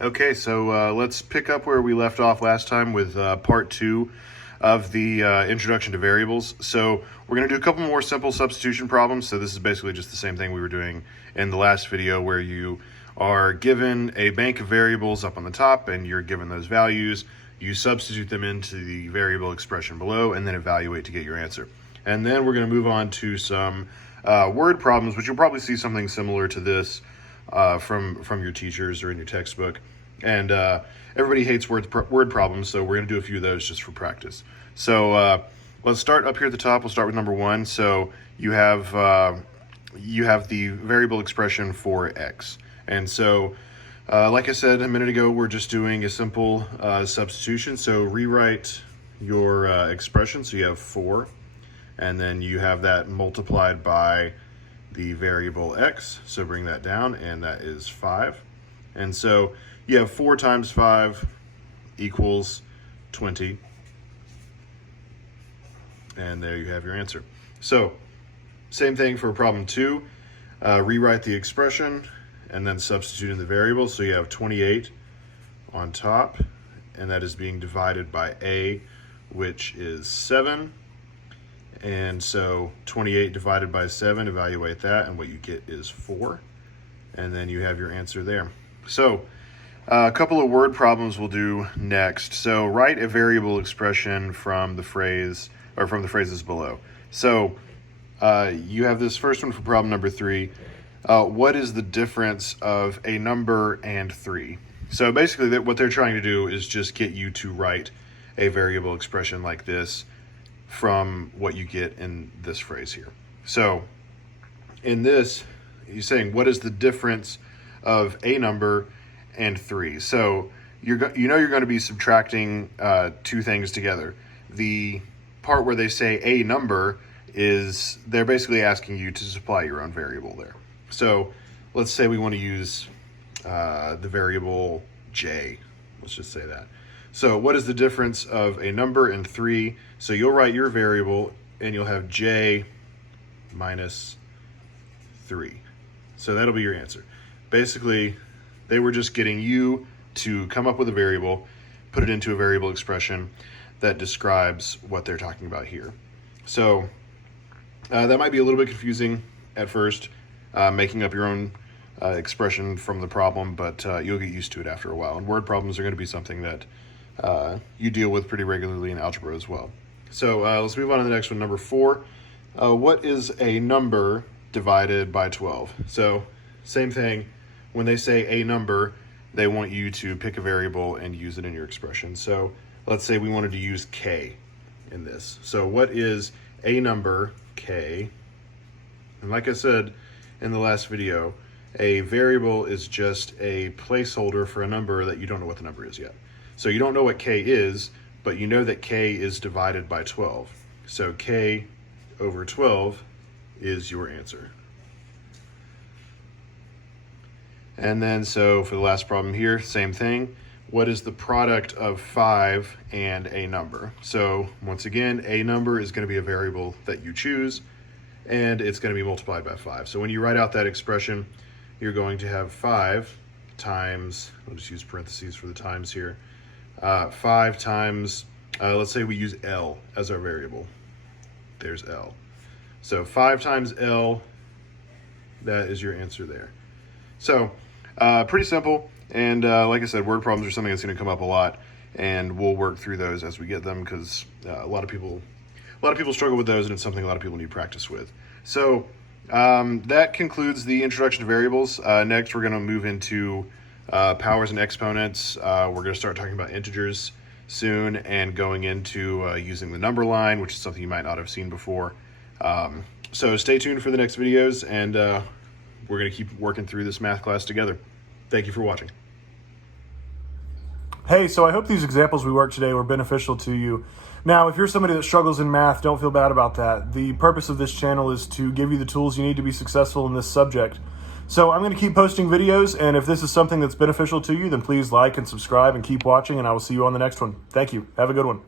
Okay, so let's pick up where we left off last time with part 2 of the introduction to variables. So we're going to do a couple more simple substitution problems. So this is basically just the same thing we were doing in the last video, where you are given a bank of variables up on the top and you're given those values. You substitute them into the variable expression below and then evaluate to get your answer. And then we're going to move on to some word problems, which you'll probably see something similar to this from your teachers or in your textbook. And everybody hates word problems, so we're going to do a few of those just for practice. So let's start up here at the top. We'll start with number 1. So you have the variable expression for x. And so like I said a minute ago, we're just doing a simple substitution. So rewrite your expression. So you have 4, and then you have that multiplied by the variable x. So bring that down, and that is 5. And so you have 4 times 5 equals 20. And there you have your answer. So same thing for problem 2. Rewrite the expression and then substitute in the variable. So you have 28 on top, and that is being divided by a, which is 7. And so 28 divided by 7, evaluate that, and what you get is 4. And then you have your answer there. So a couple of word problems we'll do next. So write a variable expression from the phrase, or from the phrases below. So you have this first one for problem number 3. What is the difference of a number and 3? So basically what they're trying to do is just get you to write a variable expression like this from what you get in this phrase here. So in this, you're saying, what is the difference of a number and 3? So you're going to be subtracting 2 things together. The part where they say a number is they're basically asking you to supply your own variable there. So let's say we want to use the variable j. Let's just say that. So what is the difference of a number and 3? So you'll write your variable and you'll have j minus 3. So that'll be your answer. Basically, they were just getting you to come up with a variable, put it into a variable expression that describes what they're talking about here. So that might be a little bit confusing at first, making up your own expression from the problem, but you'll get used to it after a while. And word problems are going to be something that you deal with pretty regularly in algebra as well. So let's move on to the next one, number 4. What is a number divided by 12? So same thing. When they say a number, they want you to pick a variable and use it in your expression. So let's say we wanted to use k in this. So what is a number, k? And like I said in the last video, a variable is just a placeholder for a number that you don't know what the number is yet. So you don't know what k is, but you know that k is divided by 12. So k over 12 is your answer. And then so for the last problem here, same thing. What is the product of 5 and a number? So once again, a number is going to be a variable that you choose, and it's going to be multiplied by 5. So when you write out that expression, you're going to have 5 times, I'll just use parentheses for the times here, 5 times, let's say we use L as our variable. There's L. So 5 times L, that is your answer there. So pretty simple. And like I said, word problems are something that's going to come up a lot, and we'll work through those as we get them, because a lot of people struggle with those, and it's something a lot of people need practice with. So that concludes the introduction to variables. Next, we're going to move into powers and exponents. We're going to start talking about integers soon, and going into using the number line, which is something you might not have seen before. So stay tuned for the next videos, and we're going to keep working through this math class together. Thank you for watching. Hey, so I hope these examples we worked today were beneficial to you. Now, if you're somebody that struggles in math, don't feel bad about that. The purpose of this channel is to give you the tools you need to be successful in this subject. So I'm going to keep posting videos, and if this is something that's beneficial to you, then please like and subscribe and keep watching, and I will see you on the next one. Thank you. Have a good one.